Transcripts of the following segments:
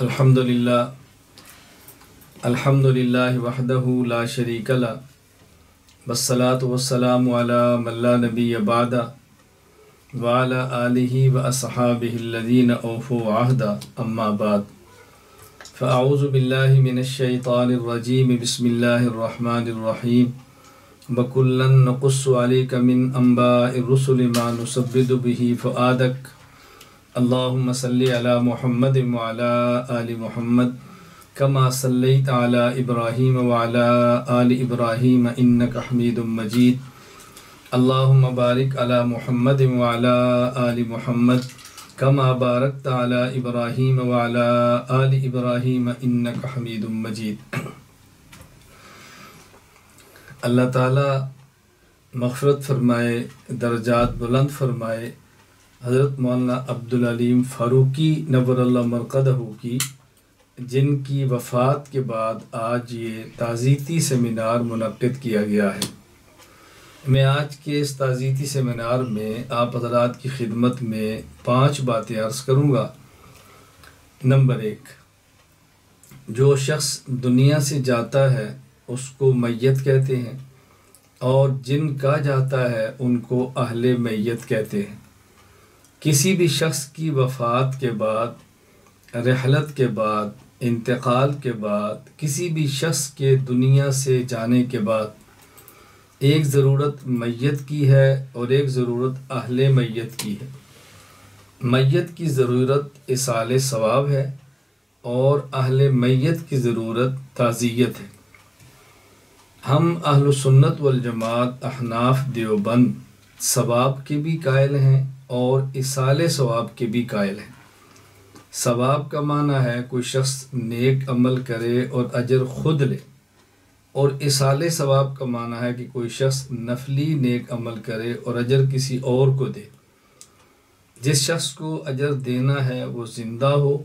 अल्हम्दुलिल्लाह वहदहु ला शरीका लह वस्सलातु वस्सलामु अला मन ला नबिय्य बअदा व अला आलिहि व अस्हाबिहि अल्लज़ीना औफ़ू अहदा अम्मा बाद फ़अऊज़ु बिल्लाहि मिनश शैतानिर रजीम बिस्मिल्लाहिर रहमानिर रहीम व कुल्लन नक़ुस्सु अलैका मिन अंबाइर रुसुलि मा नुसब्बितु बिही फ़ुआदक अल्लाहुम्मा सल्लि अला मुहम्मद व अला आलि मुहम्मद कमा सल्लैता अला इब्राहीम व अला आलि इब्राहीम इन्नका हमीदुम मजीद। अल्लाहुम्मा बारिक अला मुहम्मद व अला आलि मुहम्मद कमा बारकता अला इब्राहीम व अला आलि इब्राहीम इन्नका हमीदुम मजीद। अल्लाह ताला मग़फ़िरत फ़रमाए, दर्जात बुलंद फ़रमाए। हज़रत मौलाना अब्दुल अलीम फ़ारूकी नव्वरल्लाहु मरक़दहू की जिनकी वफ़ात के बाद आज ये ताज़ीती सेमिनार मुनक़्क़िद किया गया है। मैं आज के इस ताज़ीती सेमिनार में आप हज़रात की खिदमत में 5 बातें अर्ज़ करूँगा। नंबर 1, जो शख्स दुनिया से जाता है उसको मैयत कहते हैं और जिनका जाता है उनको अहले मैयत कहते हैं। किसी भी शख्स की वफ़ात के बाद, रहलत के बाद, इंतकाल के बाद, किसी भी शख्स के दुनिया से जाने के बाद एक ज़रूरत मैयत की है और एक ज़रूरत अहले मैयत की है। मैयत की ज़रूरत इसाले सवाब है और अहले मैयत की ज़रूरत ताज़ियत है। हम अहलु सुन्नत वल जमात अहनाफ देवबंद सवाब के भी कायल हैं और इसाले सवाब के भी कायल हैं। सवाब का माना है कोई शख्स नेक अमल करे और अजर खुद ले, और इसाले सवाब का माना है कि कोई शख्स नफली नेक अमल करे और अजर किसी और को दे। जिस शख्स को अजर देना है वो ज़िंदा हो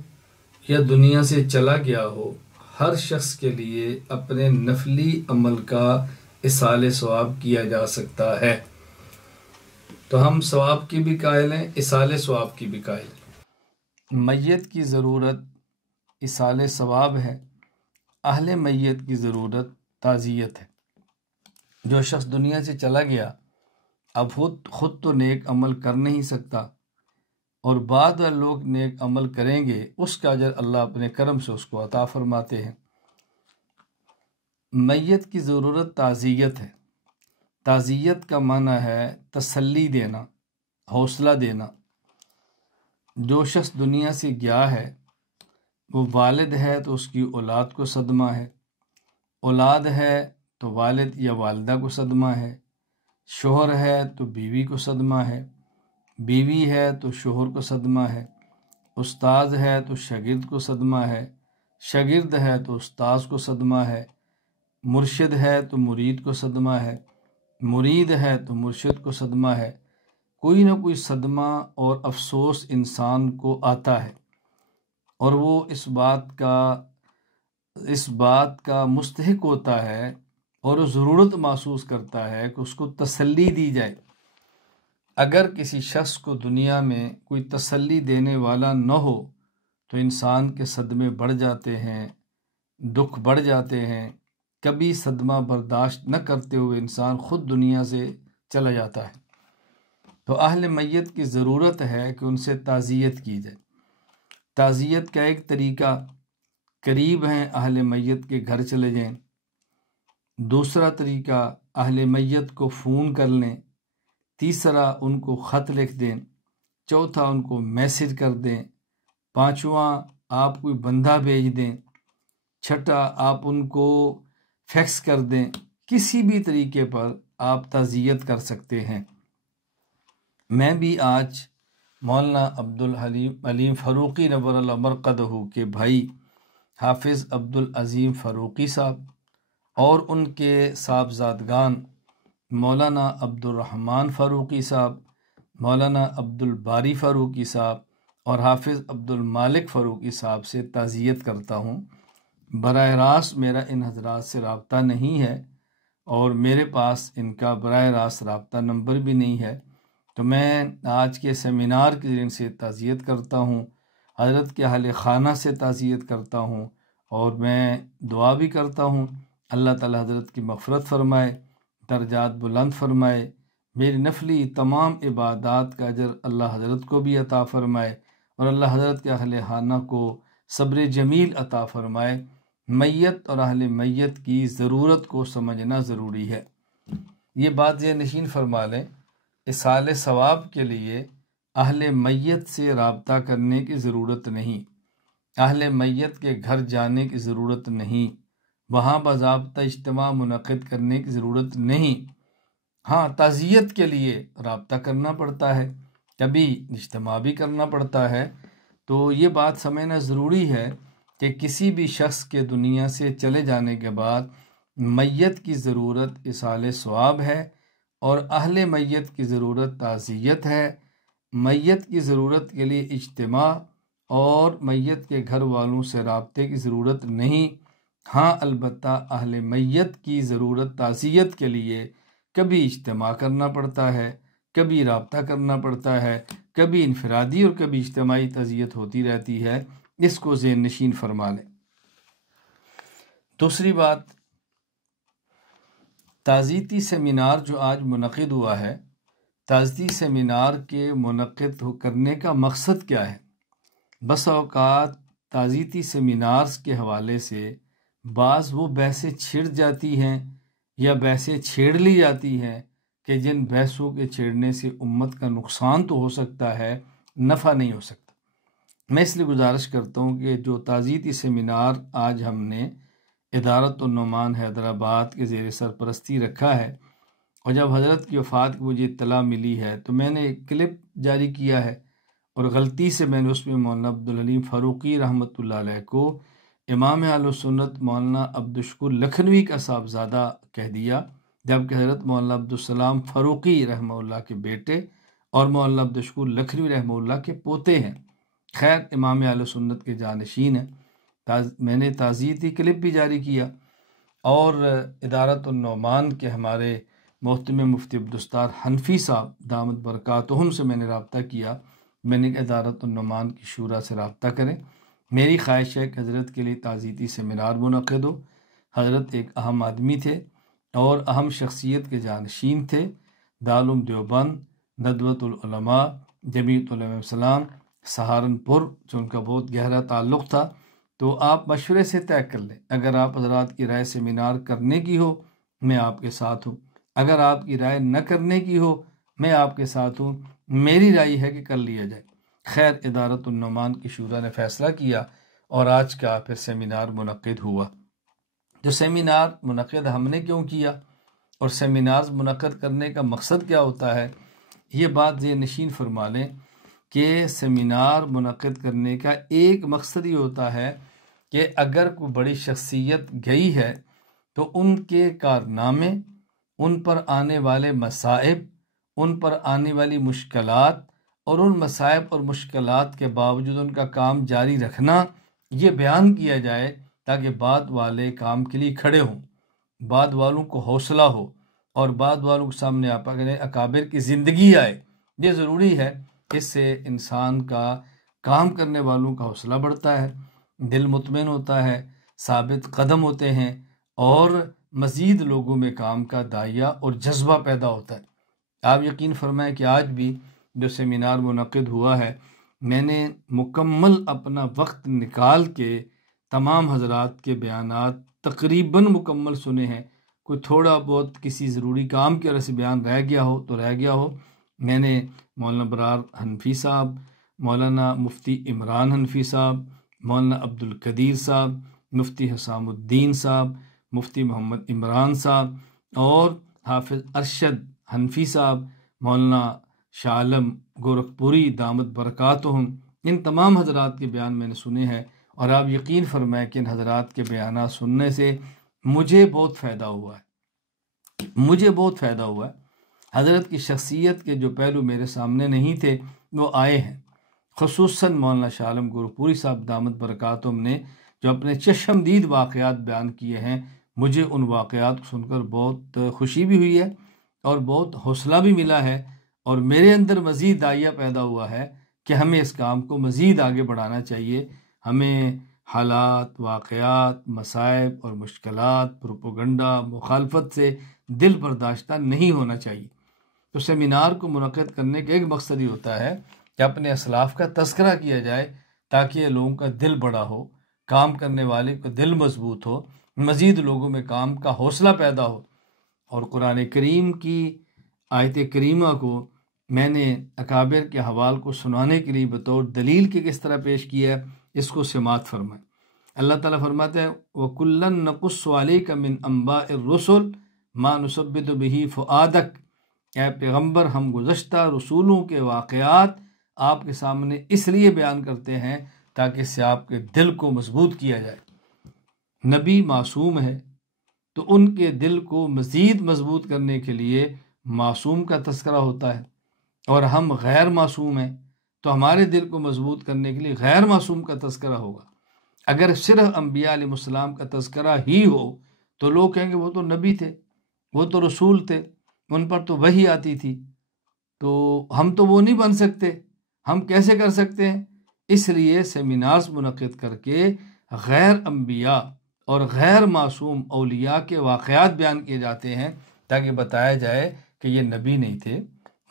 या दुनिया से चला गया हो, हर शख्स के लिए अपने नफली अमल का इसाले सवाब किया जा सकता है। तो हम सवाब की भी कायल हैं, इसाले सवाब की भी कायल हैं। मैयत की ज़रूरत इसाले सवाब है, अहले मैयत की ज़रूरत ताज़ियत है। जो शख्स दुनिया से चला गया अब खुद तो नेक अमल कर नहीं सकता और बाद में लोग नेक अमल करेंगे, उसका अजर अल्लाह अपने करम से उसको अता फरमाते हैं। मैयत की ज़रूरत ताज़ियत है। ताज़ियत का माना है तसल्ली देना, हौसला देना। जो शख्स दुनिया से गया है वो वालिद है तो उसकी औलाद को सदमा है, औलाद है तो वालिद या वालिदा को सदमा है, शोहर है तो बीवी को सदमा है, बीवी है तो शोहर को सदमा है, उस्ताद है तो शागिर्द को सदमा है, शागिर्द है तो उस्ताद को सदमा है, मुर्शिद है तो मुरीद को सदमा है, मुरीद है तो मुर्शिद को सदमा है। कोई ना कोई सदमा और अफसोस इंसान को आता है और वो इस बात का मुस्तहिक होता है और वो ज़रूरत महसूस करता है कि उसको तसल्ली दी जाए। अगर किसी शख्स को दुनिया में कोई तसल्ली देने वाला न हो तो इंसान के सदमे बढ़ जाते हैं, दुख बढ़ जाते हैं। कभी सदमा बर्दाश्त न करते हुए इंसान ख़ुद दुनिया से चला जाता है। तो अहले मैयत की ज़रूरत है कि उनसे ताज़ियत की जाए। ताज़ियत का एक तरीका, करीब हैं अहले मैयत के घर चले जाएं। दूसरा तरीका, अहले मैयत को फ़ोन कर लें। तीसरा, उनको ख़त लिख दें। चौथा, उनको मैसेज कर दें। पाँचवा, आप कोई बंदा भेज दें। छठा, आप उनको फैक्स कर दें। किसी भी तरीके पर आप ताज़ियत कर सकते हैं। मैं भी आज मौलाना अब्दुल अलीम फ़ारूकी नव्वरल्लाहु मरक़दहू के भाई हाफिज़ अब्दुल अज़ीम फ़ारूकी साहब और उनके साहबजादगान मौलाना अब्दुल रहमान फ़ारूकी साहब, मौलाना अब्दुल बारी फ़ारूकी साहब और हाफिज़ अब्दुल मालिक फ़ारूकी साहब से ताज़ियत करता हूँ। बराह रास्त मेरा इन हज़रात से रब्ता नहीं है और मेरे पास इनका बराह रास्त रब्ता नंबर भी नहीं है। तो मैं आज के सेमिनार के ज़रिए से ताज़ियत करता हूँ हज़रत के अहले ख़ाना से ताज़ियत करता हूँ और मैं दुआ भी करता हूँ अल्लाह ताला हज़रत की मग़फ़िरत फ़रमाए, दर्जात बुलंद फ़रमाए, मेरी नफली तमाम इबादात का अजर अल्लाह हज़रत को भी अता फ़रमाए और अल्लाह हज़रत के अहले ख़ाना को सब्र जमील अता फ़रमाए। मैयत और अहले मैयत की ज़रूरत को समझना ज़रूरी है। ये बात ज़हन नशीन फरमा लें, इसाले सवाब के लिए अहले मैयत से रब्ता करने की ज़रूरत नहीं, अहले मैयत के घर जाने की ज़रूरत नहीं, वहाँ बाज़ाब्ता इज्तिमा मुनक़िद करने की ज़रूरत नहीं। हाँ, ताज़ियत के लिए रब्ता करना पड़ता है, कभी इज्तिमा भी करना पड़ता है। तो ये बात समझना ज़रूरी है कि किसी भी शख्स के दुनिया से चले जाने के बाद मैयत की ज़रूरत इसाले सवाब है और अहले मैयत की ज़रूरत ताज़ियत है। मैयत की ज़रूरत के लिए इज्तिमा और मैयत के घर वालों से रब्ते की ज़रूरत नहीं। हाँ, अलबत्ता अहले मैयत की ज़रूरत ताज़ियत के लिए कभी इज्तिमा करना पड़ता है, कभी रब्ता करना पड़ता है, कभी इनफरादी और कभी इज्तिमाई ताज़ियत होती रहती है। इसको ज़हन नशीन फरमा लें। दूसरी बात, ताज़ीती सेमिनार जो आज मुनक़िद हुआ है, ताज़ीती सेमिनार के मुनक़िद करने का मकसद क्या है? बस औक़ात ताज़ीती सेमिनार्स के हवाले से बाज़ वो बहसें छिड़ जाती हैं या बहसें छेड़ ली जाती हैं कि जिन बहसों के छेड़ने से उम्मत का नुकसान तो हो सकता है, नफ़ा नहीं हो सकता। मैं इसलिए गुजारिश करता हूँ कि जो ताज़ीती सेमिनार आज हमने इदारत-उन-नुमान हैदराबाद के ज़ेर सरपरस्ती रखा है और जब हज़रत की वफ़ात की मुझे इत्तला मिली है तो मैंने एक क्लिप जारी किया है और गलती से मैंने उसमें मौलाना अब्दुल हलीम फ़ारूकी रहमतुल्लाह अलैह को इमाम अहले सुन्नत मौलाना अब्दुश्कुर लखनवी का साहबज़ादा कह दिया, जबकि हज़रत मौलाना अब्दुस्सलाम फ़ारूकी रहमतुल्लाह के बेटे और मौलाना अब्दुश्कुर लखनवी रहमतुल्लाह के पोते हैं। खैर, इमाम अहले सुन्नत के जानशीन हैं। मैंने ताज़ीती क्लिप भी जारी किया और इदारत-उन-नुमान के हमारे मोहतरम मुफ्ती अब्दुस्तार हनफी साहब दामद बरकातुहुम से मैंने रब्ता किया। मैंने इदारत-उन-नुमान की शूरा से रब्ता करें, मेरी ख्वाहिश है कि हज़रत के लिए ताज़ीती सेमिनार मुनक़िद हो। हज़रत एक अहम आदमी थे और अहम शख्सियत के जानशीन थे। दारुल देवबंद, नदवतुल उलमा, जमीयतुल उलमा इस्लाम सहारनपुर से उनका बहुत गहरा ताल्लुक़ था। तो आप मशवरे से तय कर लें, अगर आप हज़रात की राय सेमिनार करने की हो मैं आपके साथ हूँ, अगर आपकी राय न करने की हो मैं आपके साथ हूँ। मेरी राय है कि कर लिया जाए। खैर, इदारत-उन-नुमान की शूरा ने फ़ैसला किया और आज का फिर सेमिनार मुनक़िद हुआ। जो सेमिनार मुनक़िद हमने क्यों किया और सेमिनार्स मुनक़िद करने का मकसद क्या होता है, ये बात ज़हन नशीन फरमा लें कि सेमिनार मुनक़िद करने का एक मकसद ही होता है कि अगर कोई बड़ी शख्सियत गई है तो उनके कारनामे, उन पर आने वाले मसाइब, उन पर आने वाली मुश्किलात और उन मसाइब और मुश्किलात के बावजूद उनका काम जारी रखना, ये बयान किया जाए ताकि बाद वाले काम के लिए खड़े हों, बाद वालों को हौसला हो और बाद वालों के सामने अकाबिर की ज़िंदगी आए। ये ज़रूरी है, इससे इंसान का काम करने वालों का हौसला बढ़ता है, दिल मुतमईन होता है, साबित कदम होते हैं और मज़ीद लोगों में काम का दायरा और जज्बा पैदा होता है। आप यकीन फरमाएं कि आज भी जो सेमिनार मुनक़िद हुआ है, मैंने मुकम्मल अपना वक्त निकाल के तमाम हज़रात के बयानात तकरीबन मुकम्मल सुने हैं। कोई थोड़ा बहुत किसी ज़रूरी काम की वजह से बयान रह गया हो तो रह गया हो। मैंने मौलाना बरार हनफी साहब, मौलाना मुफ्ती इमरान हनफी साहब, मौलाना अब्दुल कदीर साहब, मुफ्ती हसामुद्दीन साहब, मुफ्ती मोहम्मद इमरान साहब और हाफिज़ अरशद हनफी साहब, मौलाना शाह आलम गोरखपुरी दामद बरकातुहुम, इन तमाम हज़रात के बयान मैंने सुने हैं और आप यकीन फरमाएं कि इन हज़रात के बयान सुनने से मुझे बहुत फ़ायदा हुआ है। मुझे बहुत फ़ायदा हुआ है। हज़रत की शख्सियत के जो पहलू मेरे सामने नहीं थे वो आए हैं। ख़ुसूसन मौलाना शाह आलम गोरखपुरी साहब दामद बरकातुहुम ने जो अपने चश्मदीद वाक़यात बयान किए हैं, मुझे उन वाक़यात को सुनकर बहुत खुशी भी हुई है और बहुत हौसला भी मिला है और मेरे अंदर मज़ीद दाइया पैदा हुआ है कि हमें इस काम को मज़ीद आगे बढ़ाना चाहिए। हमें हालात, वाक़यात, मसाइब और मुश्किलात, प्रोपोगंडा, मुखालफत से दिल बर्दाश्ता नहीं होना चाहिए। तो सेमिनार को मुनक़िद करने का एक मकसद ही होता है कि अपने असलाफ़ का तज़किरा किया जाए ताकि लोगों का दिल बड़ा हो, काम करने वाले का दिल मजबूत हो, मज़ीद लोगों में काम का हौसला पैदा हो। और कुरान करीम की आयत करीमा को मैंने अकाबिर के हवाल को सुनाने के लिए बतौर दलील के किस तरह पेश किया है, इसको समात फरमाए। अल्लाह ताला फरमाते हैं वकुल्लन नकुस्सु अलैका मिन अंबाइर रुसुल मा नुसब्बितु बिही फुआदक, ए पैगम्बर हम गुज़श्ता रसूलों के वाक़यात आपके सामने इसलिए बयान करते हैं ताकि इससे आपके दिल को मजबूत किया जाए। नबी मासूम है तो उनके दिल को मज़ीद मजबूत करने के लिए मासूम का तज़किरा होता है, और हम गैर मासूम हैं तो हमारे दिल को मजबूत करने के लिए गैर मासूम का तज़किरा होगा। अगर सिर्फ अम्बिया अलैहिस्सलाम का तज़किरा ही हो तो लोग कहेंगे वो तो नबी थे, वो तो रसूल थे, उन पर तो वही आती थी, तो हम तो वो नहीं बन सकते, हम कैसे कर सकते हैं। इसलिए सेमिनार्स मुनक़िद करके गैर अम्बिया और गैर मासूम औलिया के वाक़यात बयान किए जाते हैं ताकि बताया जाए कि ये नबी नहीं थे,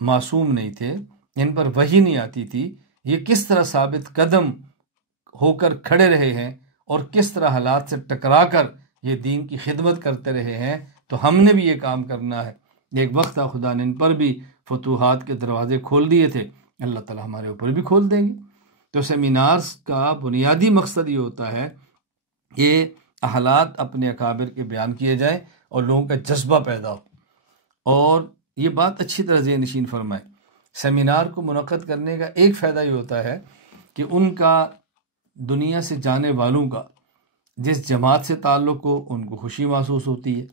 मासूम नहीं थे, इन पर वही नहीं आती थी, ये किस तरह साबित कदम होकर खड़े रहे हैं और किस तरह हालात से टकरा कर ये दीन की खिदमत करते रहे हैं, तो हमने भी ये काम करना है। एक वक्त था खुदा ने इन पर भी फतूहात के दरवाजे खोल दिए थे, अल्लाह ताला हमारे ऊपर भी खोल देंगे। तो सेमिनार्स का बुनियादी मकसद ये होता है कि हालात अपने अकाबिर के बयान किए जाए और लोगों का जज्बा पैदा हो। और ये बात अच्छी तरह ज़हन नशीन फरमाए, सेमिनार को मुनक़्क़िद करने का एक फ़ायदा ये होता है कि उनका दुनिया से जाने वालों का जिस जमात से ताल्लुक़ हो उनको खुशी महसूस होती है,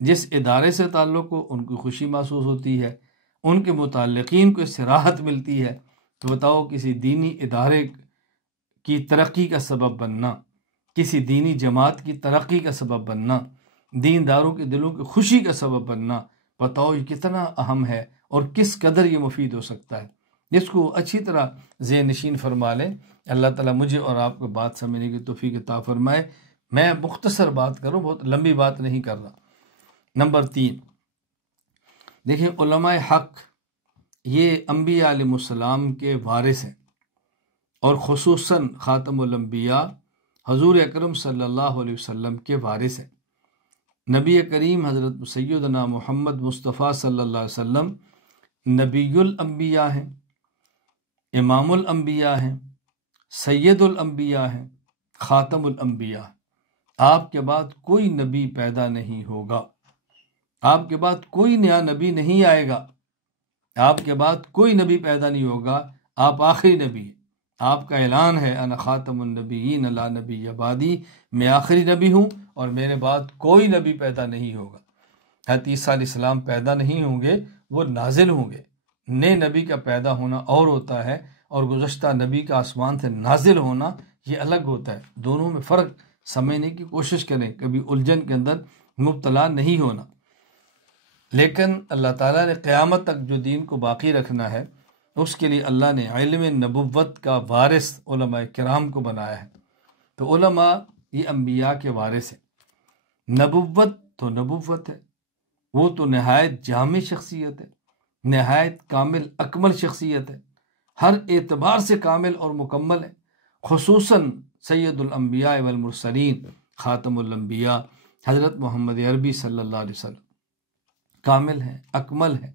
जिस इदारे से ताल्लुक़ हो उनको खुशी महसूस होती है, उनके मुताल्लिक़ीन को इससे राहत मिलती है। तो बताओ, किसी दीनी इदारे की तरक्की का सबब बनना, किसी दीनी जमात की तरक्की का सबब बनना, दीनदारों के दिलों की खुशी का सबब बनना, बताओ ये कितना अहम है और किस कदर ये मुफीद हो सकता है। इसको अच्छी तरह ज़हन नशीन फरमा लें। अल्लाह ताला मुझे और आपको बात समझने की तौफीक अता फरमाए। मैं मुख्तसर बात करूँ, बहुत लंबी बात नहीं कर रहा। नंबर 3, देखिए उलमाए हक ये अम्बिया अलैहिस्सलाम के वारिस हैं और खुसूसन ख़ातमुल अंबिया हजूर अकरम सल्लल्लाहु अलैहि वसल्लम के वारिस हैं। नबी करीम हज़रत सैयदना मोहम्मद मुस्तफ़ा सल्लल्लाहु अलैहि वसल्लम नबीयुल अंबिया हैं, इमामुल अंबिया हैं, सैयदुल अंबिया हैं, ख़ातमुल अंबिया। आपके बाद कोई नबी पैदा नहीं होगा, आपके बाद कोई नया नबी नहीं आएगा, आपके बाद कोई नबी पैदा नहीं होगा, आप आखिरी नबी हैं। आपका ऐलान है अना ख़ातमुन नबिय्यीन ला नबिय्य बादी, मैं आखिरी नबी हूँ और मेरे बाद कोई नबी पैदा नहीं होगा। हज़रत ईसा अलैहिस्सलाम पैदा नहीं होंगे, वो नाजिल होंगे। नए नबी का पैदा होना और होता है और गुज़श्ता नबी का आसमान से नाजिल होना ये अलग होता है। दोनों में फ़र्क समझने की कोशिश करें, कभी उलझन के अंदर मुब्तला नहीं होना। लेकिन अल्लाह ताला ने क़यामत तक जो दीन को बाकी रखना है उसके लिए अल्लाह ने इल्म नबुव्वत का वारिस उलमा किराम को बनाया है। तो उलमा ये अम्बिया के वारिस हैं। नबुव्वत तो नबुव्वत है, वो तो नहायत जामी शख्सियत है, नहायत कामिल अकमल शख्सियत है, हर एतबार से कामिल और मुकम्मल है। खुसूसन सैयदुल अंबिया वल मुरसलीन ख़ातमुल अंबिया हज़रत मोहम्मद अरबी सल्लल्लाहु अलैहि वसल्लम कामिल है, अकमल है।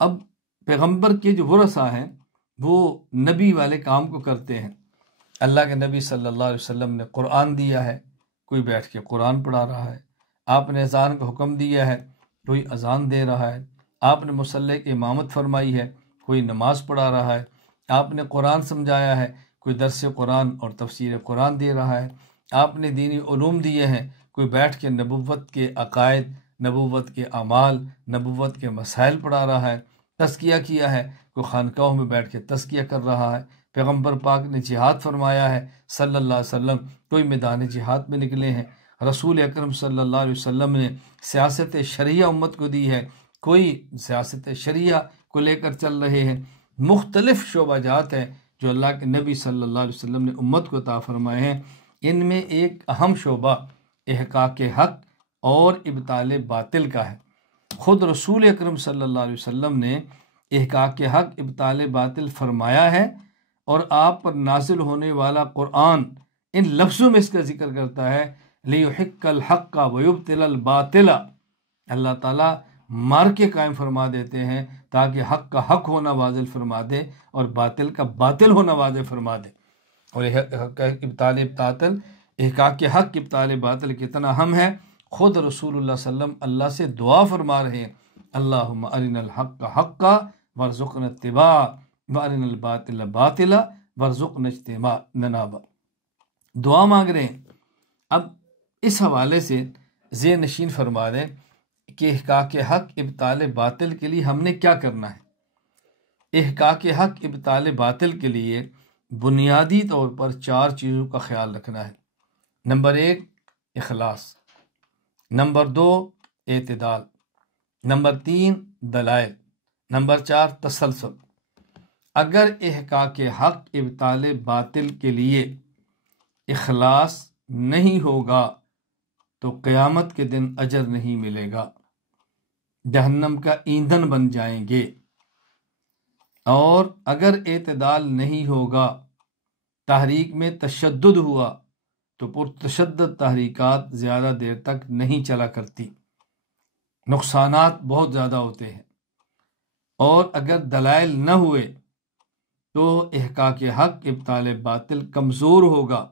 अब पैगंबर के जो वरसा हैं वो नबी वाले काम को करते हैं। अल्लाह के नबी सल्लल्लाहु अलैहि वसल्लम ने कुरान दिया है, कोई बैठ के कुरान पढ़ा रहा है। आपने अज़ान का हुक्म दिया है, कोई अज़ान दे रहा है। आपने मुसल्ले की इमामत फरमाई है, कोई नमाज पढ़ा रहा है। आपने कुरान समझाया है, कोई दर्स कुरान और तफसीर कुरान दे रहा है। आपने दीनी उलूम दिए हैं, कोई बैठ के नबुव्वत के अकायद, नबुव्वत के अमाल, नबुव्वत के मसाइल पढ़ा रहा है। तज़किया किया है, कोई खानकाहों में बैठ के तज़किया कर रहा है। पैगम्बर पाक ने जिहाद फरमाया है सल्लल्लाहु अलैहि वसल्लम, कोई मैदान जिहाद में निकले हैं। रसूल अकरम सल्लल्लाहु अलैहि वसल्लम ने सियासत शरिया उम्मत को दी है, कोई सियासत शरिया को लेकर चल रहे हैं। मुख्तलिफ शोबाजात हैं जो अल्लाह के नबी सल्लल्लाहु अलैहि वसल्लम ने उम्मत को अता फरमाए हैं। इनमें एक अहम शोबा इहकाक हक़ और इब्ताल बातिल का है। ख़ुद रसूल अकरम सल्लल्लाहु अलैहि वसल्लम ने इहकाक हक़ इब्ताल बातिल फरमाया है और आप पर नाजिल होने वाला कुरान इन लफ्ज़ों में इसका जिक्र करता है, लियुहिक्कल हक़्क़ व युब्तिलल बातिला। अल्लाह ताला मार के कायम फरमा देते हैं ताकि हक़ का हक़ होना वाज़िल फरमा दे और बातिल का बातिल होना वाज़िल फरमा दे। और इब्ताल बातिल इहकाक हक़ इब्ताल बातिल कितना अहम है। ख़ुद रसूलुल्लाह सल्लम अल्लाह से दुआ फरमा रहे हैं, अल्लाहुम्मा अरिनल हक़्क़ हक़्क़ा वरज़ुक़ना इत्तिबा व अरिनल बातिला बातिला वरज़ुक़ना इज्तिनाबा। दुआ मांग रहे हैं। अब इस हवाले से ज़ेहन नशीन फरमा दें कि इहकाक हक़ इब्ताल बातिल के लिए हमने क्या करना है। इहकाक हक़ इब्ताल बातिल के लिए बुनियादी तौर पर 4 चीज़ों का ख्याल रखना है। नंबर 1 इखलास, नंबर 2 एतदाल, नंबर 3 दलाइल, नंबर 4 तसलसल। अगर इहकाक हक़ इब्ताल बातिल के लिए इखलास नहीं होगा तो क़यामत के दिन अजर नहीं मिलेगा, जहन्नम का ईंधन बन जाएंगे। और अगर एतदाल नहीं होगा, तहरीक में तशद्दुद हुआ तो पुरतशद्दद तहरीकात ज़्यादा देर तक नहीं चला करती, नुकसानात बहुत ज़्यादा होते हैं। और अगर दलाइल न हुए तो इहकाक हक़ इब्ताल बातिल कमज़ोर होगा,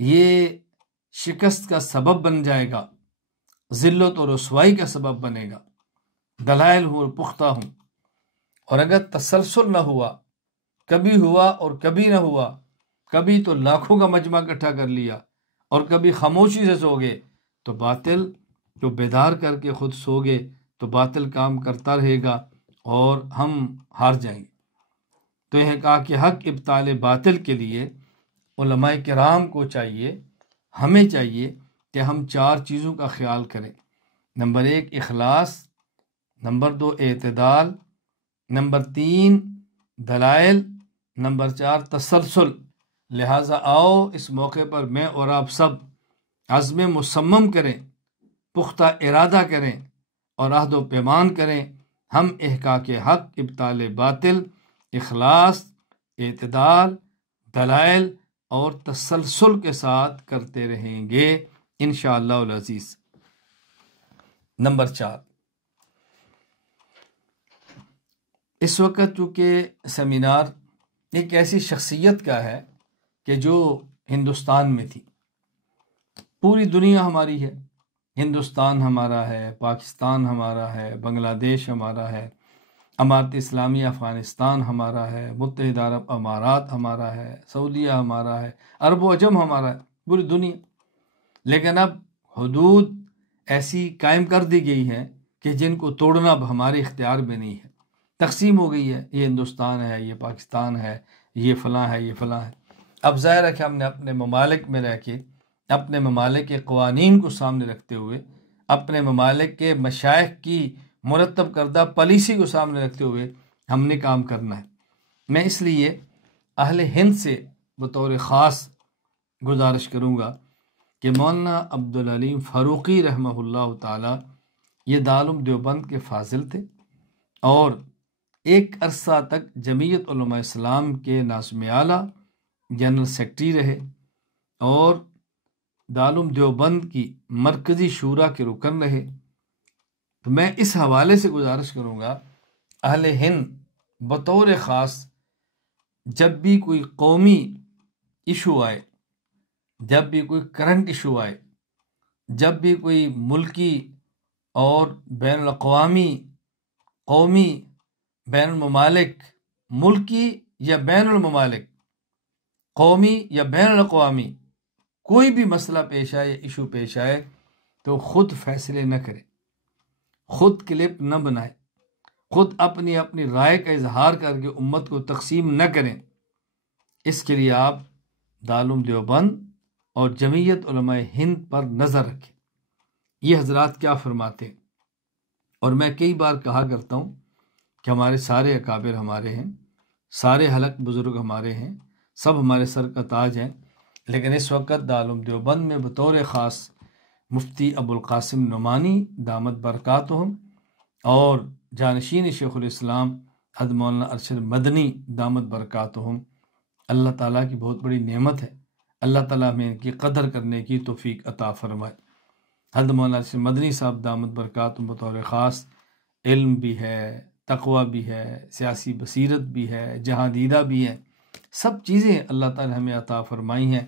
ये शिकस्त का सबब बन जाएगा, ज़िल्लत और रुसवाई का सबब बनेगा। दलाइल हो पुख्ता हूँ। और अगर तसलसल न हुआ, कभी हुआ और कभी न हुआ, कभी तो लाखों का मजमा इकट्ठा कर लिया और कभी खामोशी से सोगे, तो बातिल जो बेदार करके खुद सोगे तो बातिल काम करता रहेगा और हम हार जाएंगे। तो इहकाक हक़ इब्ताल बातिल के लिए उलमाए किराम को चाहिए, हमें चाहिए कि हम 4 चीज़ों का ख्याल करें। नंबर 1 इखलास, नंबर 2 एतदाल, नंबर 3 दलाइल, नंबर 4 तसलसल। लिहाजा आओ इस मौके पर मैं और आप सब अज़्म मुसम्मम करें, पुख्ता इरादा करें और अहद व पैमान करें। हम इहकाक हक़ इब्ताल बातिल इखलास, एतदाल, दलाइल और तसलसल के साथ करते रहेंगे इंशाअल्लाह अज़ीज़। नंबर 4, इस वक्त चूँकि सेमिनार एक ऐसी शख्सियत का है कि जो हिंदुस्तान में थी, पूरी दुनिया हमारी है, हिंदुस्तान हमारा है, पाकिस्तान हमारा है, बांग्लादेश हमारा है, अमारत इस्लामी अफ़गानिस्तान हमारा है, मुत्तहिदा अरब अमारात हमारा है, सऊदीया हमारा है, अरब व अजम हमारा है, पूरी दुनिया। लेकिन अब हुदूद ऐसी कायम कर दी गई हैं कि जिनको तोड़ना अब हमारे इख्तियार में नहीं है। तकसीम हो गई है, ये हिंदुस्तान है, ये पाकिस्तान है, ये फ़लाँ है, ये फ़लाँ है। अब ज़ाहिर है कि हमने अपने ममालिक में रह के, अपने ममालिक के क़वानीन को सामने रखते हुए, अपने ममालिक के मशाइख की मुरतब करदा पॉलिसी को सामने रखते हुए हमने काम करना है। मैं इसलिए अहले हिंद से बतौर ख़ास गुजारिश करूँगा कि मौलाना अब्दुल अलीम फ़ारूक़ी रहमहुल्लाह ताला ये दारुल देवबंद के फाजिल थे और एक अरसा तक जमीयत उलमा इस्लाम के नाज़िम आला जनरल सेक्रेटरी रहे और दारुल देवबंद की मरकज़ी शूरा के रुकन रहे। तो मैं इस हवाले से गुजारिश करूँगा, अहले हिंद बतौर ख़ास जब भी कोई कौमी इशू आए, जब भी कोई करंट इशू आए, जब भी कोई मुल्की और बैनुल अक़वामी, कौमी, बैनुल ममालिक, मुल्की या बैनुल ममालिक, कौमी या बैनुल अक़वामी कोई भी मसला पेश आए, इशू पेश आए, तो ख़ुद फैसले न करें, ख़ुद क्लिप न बनाए, ख़ुद अपनी अपनी राय का इजहार करके उम्मत को तकसीम न करें। इसके लिए आप दारुल देवबंद और जमीयत उलमाए हिंद पर नज़र रखें, ये हजरात क्या फरमाते हैं। और मैं कई बार कहा करता हूँ कि हमारे सारे अकाबिर हमारे हैं, सारे हलक बुज़ुर्ग हमारे हैं, सब हमारे सर का ताज हैं। लेकिन इस वक्त दारुल देवबंद में बतौर ख़ास मुफ्ती अबुल कासिम नुमानी दामत बरकातुहुम और जानशीन शेखुल इस्लाम हज़रत मौलाना अरशद मदनी दामत बरकातुहुम, अल्लाह ताला की बहुत बड़ी नेमत है। अल्लाह ताला हमें इनकी कदर करने की तौफीक अता फरमाए। हज़रत मौलाना अरशद मदनी साहब दामत बरकातुहुम बतौर ख़ास इल्म भी है, तक़वा भी है, सियासी बसीरत भी है, जहादीदा भी है, सब चीज़ें अल्लाह ताला हमें अता फरमाई हैं।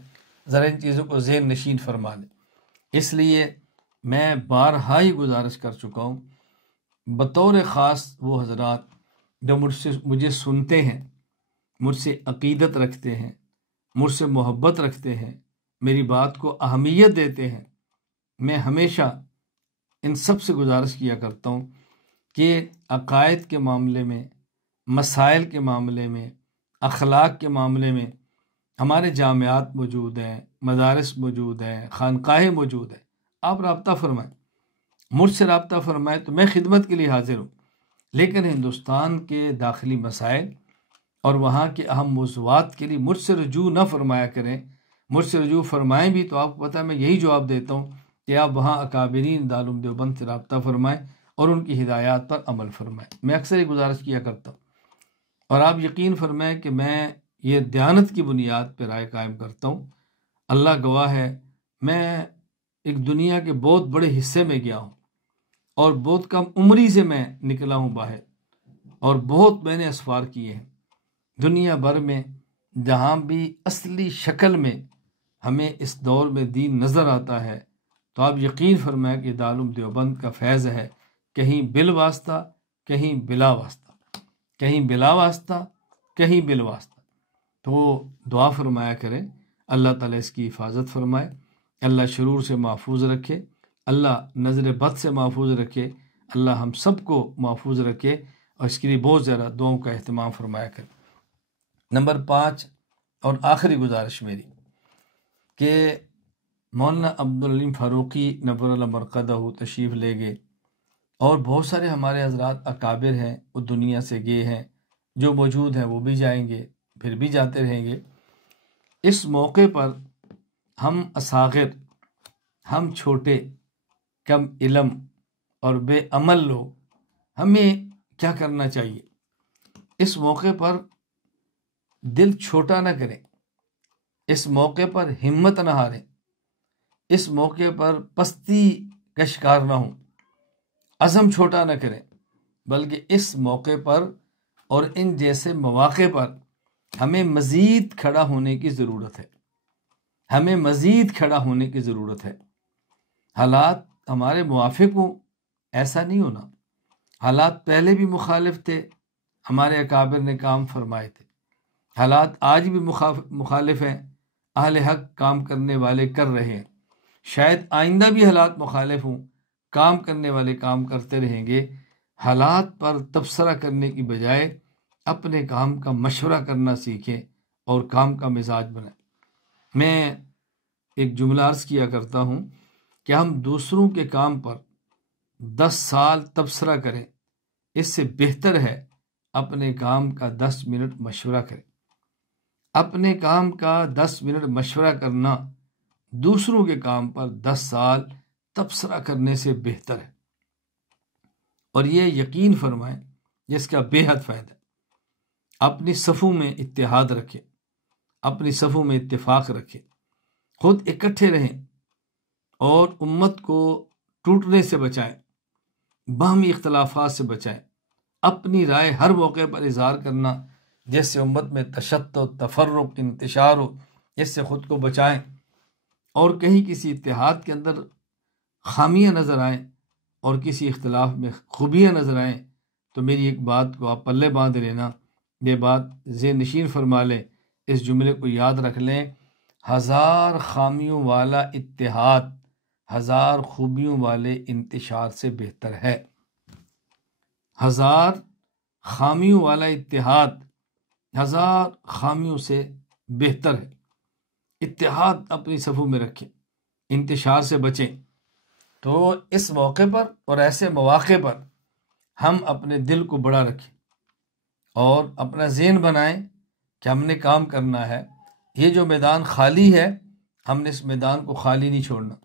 ज़रा इन चीज़ों को ज़हन नशीन फरमा लें। इसलिए मैं बारहा ही गुजारिश कर चुका हूँ, बतौर ख़ास वो हज़रात जो मुझे सुनते हैं, मुझसे अक़ीदत रखते हैं, मुझसे मोहब्बत रखते हैं, मेरी बात को अहमियत देते हैं, मैं हमेशा इन सब से गुजारिश किया करता हूँ कि अक़ायद के मामले में, मसाइल के मामले में, अखलाक के मामले में हमारे जामियात मौजूद हैं, मदारिस मौजूद हैं, खानकाहें मौजूद हैं। आप रब्ता फरमाएँ, मुझसे रब्ता फरमाएँ तो मैं खिदमत के लिए हाजिर हूँ। लेकिन हिंदुस्तान के दाखिली मसाइल और वहाँ के अहम मौज़ूआत के लिए मुझसे रजू न फरमाया करें। मुझसे रजू फरमाएँ भी तो आपको पता है मैं यही जवाब देता हूँ कि आप वहाँ अकाबिरीन दारुल देवबंद से रब्ता फरमाएँ और उनकी हिदायत पर अमल फरमाएँ। मैं अक्सर ये गुजारिश किया करता हूँ और आप यकीन फरमाएँ कि मैं ये दयानत की बुनियाद पर राय कायम करता हूँ। अल्लाह गवाह है, मैं एक दुनिया के बहुत बड़े हिस्से में गया हूँ और बहुत कम उम्री से मैं निकला हूँ बाहर और बहुत मैंने असफार किए हैं दुनिया भर में। जहाँ भी असली शक्ल में हमें इस दौर में दीन नज़र आता है तो आप यकीन फरमाएं कि दारुल देवबंद का फैज़ है, कहीं बिल वास्ता कहीं बिला वास्ता, कहीं बिला वास्ता कहीं बिल वास्ता। तो दुआ फरमाया करें, अल्लाह ताला इसकी हिफाजत फरमाए, अल्लाह शुरूर से महफूज रखे, अल्लाह नज़र बद से महफूज रखे, अल्लाह हम सब को महफूज रखे और इसके लिए बहुत ज़्यादा दुआओं का अहतमाम फरमाया करें। नंबर 5 और आखिरी गुजारिश मेरी कि मौलाना अब्दुल अलीम फ़ारूकी नव्वरल्लाह मरक़दहू तशरीफ़ ले गए और बहुत सारे हमारे हज़रात अकाबिर हैं, वो दुनिया से गए हैं, जो मौजूद हैं वो भी जाएंगे, फिर भी जाते रहेंगे। इस मौके पर हम असागिर, हम छोटे, कम इल्म और बेअमल लोग, हमें क्या करना चाहिए? इस मौके पर दिल छोटा न करें, इस मौके पर हिम्मत न हारें, इस मौके पर पस्ती का शिकार न हों, अज़म छोटा न करें, बल्कि इस मौके पर और इन जैसे मौक़े पर हमें मज़ीद खड़ा होने की ज़रूरत है, हमें मज़ीद खड़ा होने की ज़रूरत है। हालात हमारे मुवाफ़िक हों ऐसा नहीं होना, हालात पहले भी मुखालिफ थे, हमारे अकाबिर ने काम फरमाए थे, हालात आज भी मुखालिफ हैं, अहले हक काम करने वाले कर रहे हैं, शायद आइंदा भी हालात मुखालिफ हों, काम करने वाले काम करते रहेंगे। हालात पर तबसरा करने की बजाय अपने काम का मशवरा करना सीखें और काम का मिजाज बनाएं। मैं एक जुमला अर्ज़ किया करता हूँ कि हम दूसरों के काम पर 10 साल तबसरा करें, इससे बेहतर है अपने काम का 10 मिनट मशवरा करें। अपने काम का 10 मिनट मशवरा करना दूसरों के काम पर 10 साल तबसरा करने से बेहतर है। और ये यकीन फरमाएं जिसका बेहद फ़ायदा है। अपनी सफ़ों में इत्तेहाद रखें, अपनी सफ़ों में इत्तेफाक रखें, खुद इकट्ठे रहें और उम्मत को टूटने से बचाएं, बाहमी इख्तलाफात से बचाएं। अपनी राय हर मौके पर इज़हार करना जिससे उम्मत में तशत्तुत, तफर्रुक़, इंतिशार हो, इससे ख़ुद को बचाएं। और कहीं किसी इत्तेहाद के अंदर खामियां नज़र आएँ और किसी इख्तलाफ में खूबियाँ नज़र आएँ तो मेरी एक बात को आप पल्ले बांध लेना, ये बात ज़हन नशीन फरमा लें, इस जुमले को याद रख लें, 1000 खामियों वाला इत्तेहाद 1000 खूबियों वाले इंतिशार से बेहतर है। 1000 खामियों वाला इत्तेहाद 1000 खामियों से बेहतर है। इत्तेहाद अपनी सफ़ों में रखें, इंतिशार से बचें। तो इस मौके पर और ऐसे मौक़े पर हम अपने दिल को बड़ा रखें, और अपना ज़हन बनाएं कि हमने काम करना है। ये जो मैदान खाली है, हमने इस मैदान को खाली नहीं छोड़ना।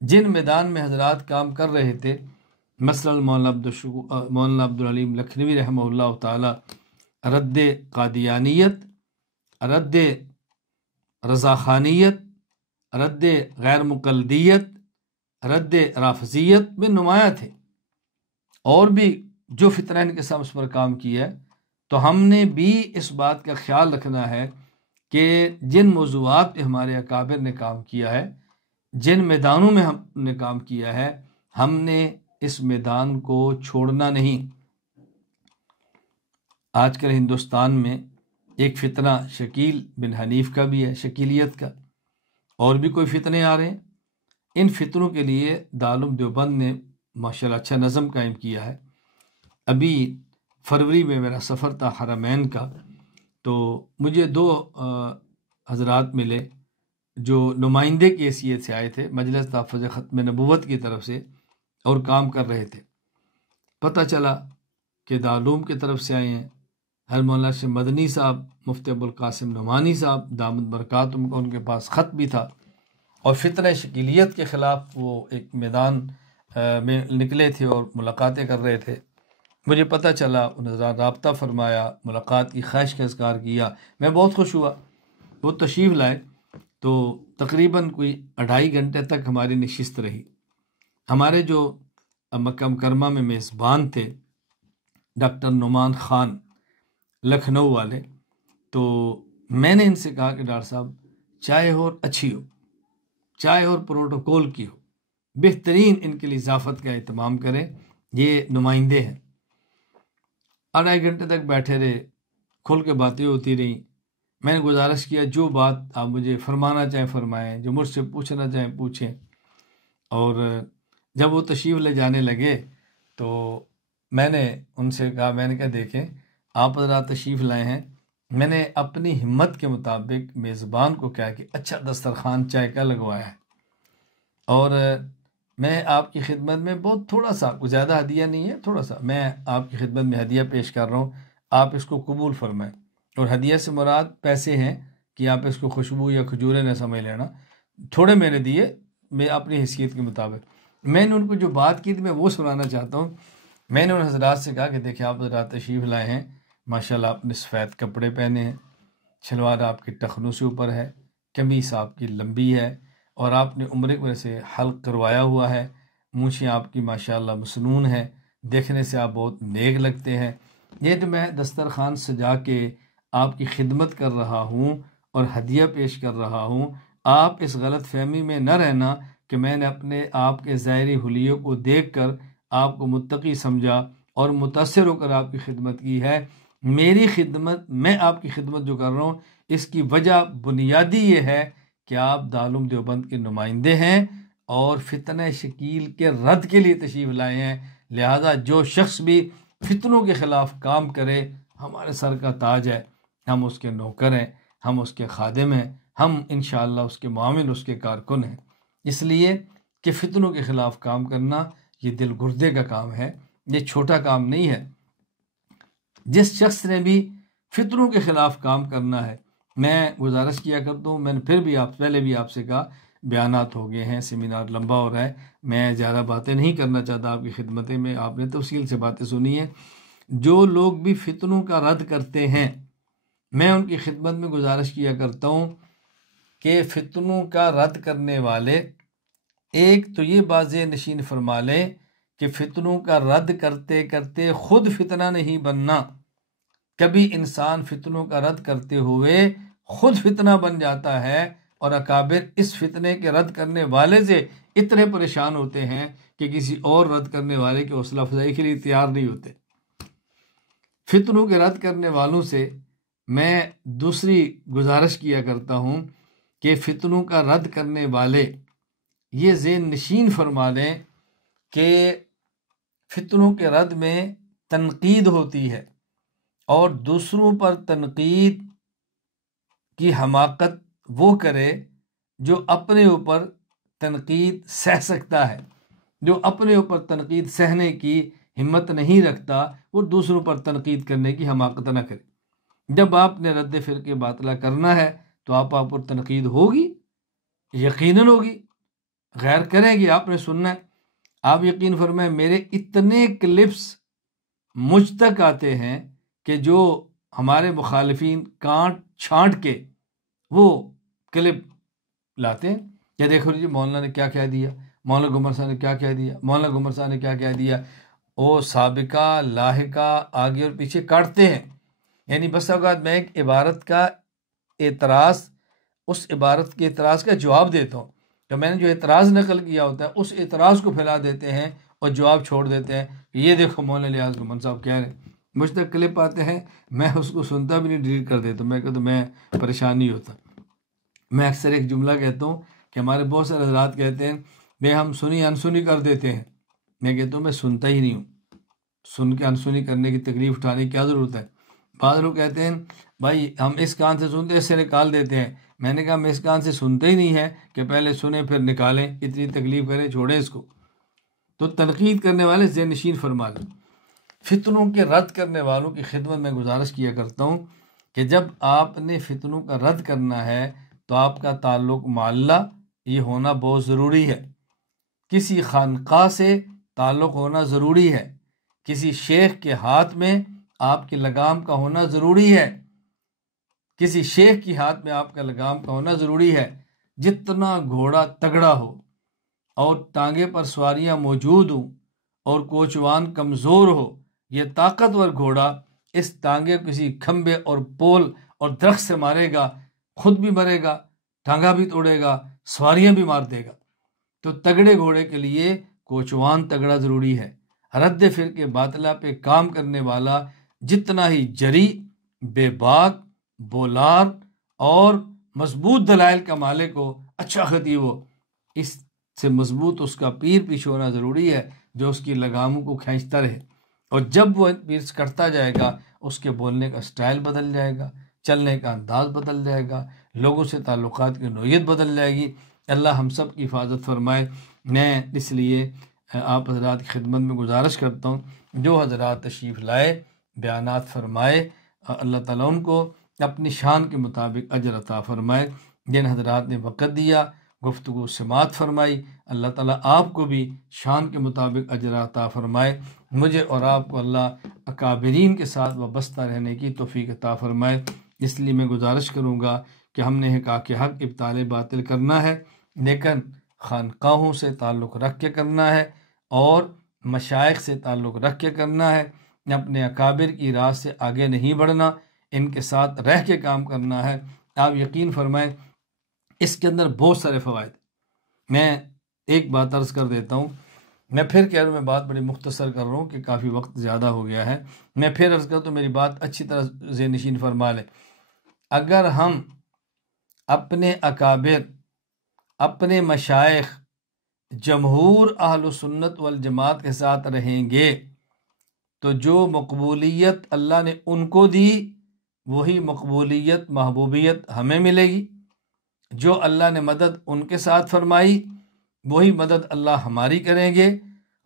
जिन मैदान में हजरात काम कर रहे थे, मसलन मौलाना अब्दुल हलीम लखनवी रहमहुल्लाह ताला रद्द कादियानियत, रद्द रज़ाखानियत, रद्द गैर मुक़ल्दियत, रद्द राफजियत में नुमाया थे। और भी जो फितना इनके साथ उस पर काम किया है। तो हमने भी इस बात का ख्याल रखना है कि जिन मौज़ूआत पे हमारे अकाबिर ने काम किया है, जिन मैदानों में हमने काम किया है, हमने इस मैदान को छोड़ना नहीं। आजकल हिंदुस्तान में एक फितना शकील बिन हनीफ का भी है, शकीलियत का, और भी कोई फितने आ रहे हैं। इन फितनों के लिए दारुल देवबंद ने माशाल्लाह अच्छा नज़म कायम किया है। अभी फरवरी में मेरा सफ़र था हरमैन का, तो मुझे दो हजरात मिले जो नुमाइंदे की हैसियत से आए थे, मजलिस तहफ़्फ़ुज़ ख़त्म नबुव्वत की तरफ से, और काम कर रहे थे। पता चला कि दारूम की तरफ से आए हैं। हर मौलाना शेख मदनी साहब, मुफ्ती अबुल कासिम नुमानी साहब दामद बरकातुहुम का उनके पास ख़त भी था, और फितने शकीलियत के ख़िलाफ़ वो एक मैदान में निकले थे और मुलाकातें कर रहे थे। मुझे पता चला, उन्होंने राब्ता फरमाया, मुलाकात की ख्वाहिश का इज़हार किया। मैं बहुत खुश हुआ। वो तशरीफ़ लाए तो तकरीबन कोई 2.5 घंटे तक हमारी नशिस्त रही। हमारे जो मक्का मुकरमा में मेज़बान थे डॉक्टर नुमान ख़ान लखनऊ वाले, तो मैंने इनसे कहा कि डॉक्टर साहब, चाय और अच्छी हो, चाय और प्रोटोकॉल की हो, बेहतरीन इनके लिए इजाफ़त का एहतमाम करें, ये नुमाइंदे हैं। 2.5 घंटे तक बैठे रहे, खुल के बातें होती रहीं। मैंने गुजारिश किया, जो बात आप मुझे फरमाना चाहें फरमाएं, जो मुझसे पूछना चाहें पूछें। और जब वो तशरीफ़ ले जाने लगे तो मैंने उनसे कहा, मैंने कहा देखें, आप ज़रा तशरीफ़ लाए हैं, मैंने अपनी हिम्मत के मुताबिक मेज़बान को कहा कि अच्छा दस्तरखान चाय का लगवाया है, और मैं आपकी खिदमत में बहुत थोड़ा सा, कुछ ज़्यादा हदिया नहीं है, थोड़ा सा मैं आपकी खिदमत में हदिया पेश कर रहा हूँ, आप इसको कबूल फरमाएं। और हदिया से मुराद पैसे हैं कि आप इसको खुशबू या खजूरें न समझ लेना। थोड़े मैंने दिए, मैं अपनी हैसियत के मुताबिक। मैंने उनको जो बात की थी मैं वो सुनाना चाहता हूँ। मैंने उन हजरात से कहा कि देखिए, आप ज़रा तशरीफ़ लाए हैं, माशाल्लाह आपने सफ़ेद कपड़े पहने हैं, शलवार आपकी टखनों से ऊपर है, कमीज़ आपकी लंबी है, और आपने उम्र की वजह से हल्क करवाया हुआ है, मूँछें आपकी माशाल्लाह मसनून है, देखने से आप बहुत नेक लगते हैं। ये तो मैं दस्तरखान सजा के आपकी खिदमत कर रहा हूँ और हदिया पेश कर रहा हूँ। आप इस गलत फहमी में न रहना कि मैंने अपने आप के ज़ाहिरी हुलियों को देख कर आपको मुत्तकी समझा और मुतासिर होकर आपकी खिदमत की है। मेरी खिदमत, मैं आपकी खिदमत जो कर रहा हूँ, इसकी वजह बुनियादी ये है कि आप दारुल देवबंद के नुमाइंदे हैं और फितने शकील के रद्द के लिए तशरीफ़ लाए हैं। लिहाजा जो शख्स भी फितनों के ख़िलाफ़ काम करे, हमारे सर का ताज है, हम उसके नौकर हैं, हम उसके खादिम हैं, हम इंशाअल्लाह उसके मुआमिन, उसके कारकुन हैं। इसलिए कि फितनों के ख़िलाफ़ काम करना ये दिल गुर्दे का काम है, ये छोटा काम नहीं है। जिस शख्स ने भी फितनों के ख़िलाफ़ काम करना है, मैं गुजारिश किया करता हूँ, मैंने फिर भी पहले भी आपसे कहा, बयानात हो गए हैं, सेमिनार लंबा हो रहा है, मैं ज़्यादा बातें नहीं करना चाहता आपकी खिदमत में, आपने तफसील से बातें सुनी हैं। जो लोग भी फितनों का रद्द करते हैं, मैं उनकी खिदमत में गुजारिश किया करता हूँ कि फितनों का रद्द करने वाले, एक तो ये बाज़े नशीन फरमा लें कि फितनों का रद्द करते करते खुद फितना नहीं बनना। कभी इंसान फितनों का रद्द करते हुए खुद फितना बन जाता है, और अकाबिर इस फितने के रद्द करने वाले से इतने परेशान होते हैं कि किसी और रद्द करने वाले की हौसला अफजाई के लिए तैयार नहीं होते। फितनों के रद्द करने वालों से मैं दूसरी गुजारिश किया करता हूँ कि फितनों का रद्द करने वाले ये ज़ेन नशीन फरमा लें कि फितनों के रद्द में तनकीद होती है, और दूसरों पर तनकीद की हमाकत वो करे जो अपने ऊपर तनकीद सह सकता है, जो अपने ऊपर तनकीद सहने की हिम्मत नहीं रखता वो दूसरों पर तनकीद करने की हमाकत न करे। जब आपने रद्द फ़िरके बातला करना है तो आप पर तनकीद होगी, यकीनन होगी, गैर करेंगे, आपने सुनना है। आप यकीन फरमाएं, मेरे इतने क्लिप्स मुझ तक आते हैं कि जो हमारे मुखालिफिन काट छांट के वो क्लिप लाते हैं क्या देखो जी मौलाना ने क्या कह दिया, मौलाना गुमर साहब ने क्या कह दिया, मौलाना गुमर साहब ने क्या कह दिया। वो साबिका लाहिका आगे और पीछे काटते हैं। यानी बस अवकात मैं एक इबारत का एतराज़, उस इबारत के एतराज़ का जवाब देता हूँ, तो मैंने जो एतराज़ नकल किया होता है उस एतराज़ को फैला देते हैं और जवाब छोड़ देते हैं। ये देखो मौलाना लियाज़ गुमर साहब कह रहे हैं, मुझ तक क्लिप आते हैं, मैं उसको सुनता भी नहीं, डिलीट कर देता हूँ। मैं कहता मैं परेशान नहीं होता। मैं अक्सर एक जुमला कहता हूँ कि हमारे बहुत सारे हज़रात कहते हैं भाई हम सुनी अनसुनी कर देते हैं। मैं कहता हूँ मैं सुनता ही नहीं हूँ, सुन के अनसुनी करने की तकलीफ उठाने की क्या ज़रूरत है। बाद लोग कहते हैं भाई हम इस कान से सुनते इससे निकाल देते हैं। मैंने कहा मैं इस कान से सुनते ही नहीं है कि पहले सुने फिर निकालें, इतनी तकलीफ करें, छोड़ें इसको। तो तनकीद करने वाले ज़हन नशीन फरमा लें। फितनों के रद्द करने वालों की खिदमत में गुजारिश किया करता हूँ कि जब आपने फितनों का रद्द करना है तो आपका ताल्लुक़ मोहल्ला ये होना बहुत ज़रूरी है, किसी खानका से ताल्लुक़ होना ज़रूरी है, किसी शेख के हाथ में आपके लगाम का होना ज़रूरी है, किसी शेख के हाथ में आपका लगाम का होना ज़रूरी है। जितना घोड़ा तगड़ा हो और टांगे पर सवारियाँ मौजूद हों और कोचवान कमज़ोर हो, ये ताकतवर घोड़ा इस टांगे किसी खंबे और पोल और दरख्त से मारेगा, खुद भी मरेगा, टांगा भी तोड़ेगा, सवारियाँ भी मार देगा। तो तगड़े घोड़े के लिए कोचवान तगड़ा ज़रूरी है। रद्द फ़िरके बातिला पे काम करने वाला जितना ही जरी, बेबाक, बोलार और मजबूत दलाइल का मालिक हो, अच्छा खतीब हो, इससे मजबूत उसका पीर पीछे होना ज़रूरी है जो उसकी लगामों को खींचता रहे। और जब वो पीर करता जाएगा उसके बोलने का स्टाइल बदल जाएगा, चलने का अंदाज बदल जाएगा, लोगों से ताल्लुकात की नोयत बदल जाएगी। अल्लाह हम सब की हिफाजत फरमाए। मैं इसलिए आप हज़रात की खिदमत में गुजारिश करता हूँ, जो हज़रात तशरीफ़ लाए, बयानात फरमाए, अल्लाह ताला उनको अपनी शान के मुताबिक अजर अता फरमाए। जिन हज़रात ने वक़्त दिया, गुफ्तगू समात फरमाई, अल्लाह ताला आपको भी शान के मुताबिक अजर अता फरमाए। मुझे और आपको अल्लाह अकाबिरीन के साथ वाबस्ता रहने की तौफीक अता फरमाए। इसलिए मैं गुजारिश करूँगा कि हमने हक़ हक़ इब्ताल बातिल करना है, लेकिन खानकाहों से ताल्लुक़ रख के करना है और मशाइख से ताल्लुक़ रख के करना है। अपने अकाबिर की राह से आगे नहीं बढ़ना, इनके साथ रह के काम करना है। आप यकीन फरमाएं इसके अंदर बहुत सारे फ़वाइद। मैं एक बात अर्ज़ कर देता हूँ, मैं फिर कह रहा हूँ, मैं बात बड़ी मुख्तसर कर रहा हूँ कि काफ़ी वक्त ज़्यादा हो गया है। मैं फिर अर्ज़ कर तो मेरी बात अच्छी तरह ज़हन नशीन फरमा लें। अगर हम अपने अकाबिर, अपने मशाइख, जमहूर अहल सुन्नत वल जमात के साथ रहेंगे तो जो मकबूलियत अल्लाह ने उनको दी वही मकबूलियत महबूबियत हमें मिलेगी। जो अल्लाह ने मदद उनके साथ फरमाई वही मदद अल्लाह हमारी करेंगे।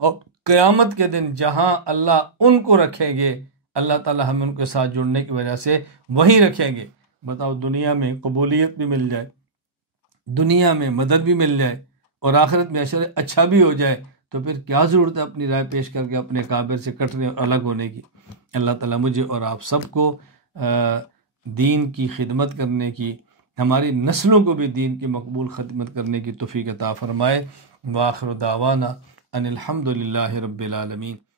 और क़यामत के दिन जहाँ अल्लाह उनको रखेंगे, अल्लाह ताला हमें उनके साथ जुड़ने की वजह से वहीं रखेंगे। बताओ, दुनिया में कबूलियत भी मिल जाए, दुनिया में मदद भी मिल जाए और आखिरत में अशर अच्छा भी हो जाए, तो फिर क्या ज़रूरत है अपनी राय पेश करके अपने काबिर से कटने और अलग होने की। अल्लाह ताला मुझे और आप सबको दीन की खिदमत करने की, हमारी नस्लों को भी दीन की मकबूल खिदमत करने की तौफीक अता फरमाए। व आखिर दावाना अनिल हम्दुलिल्लाहि रब्बिल आलमीन।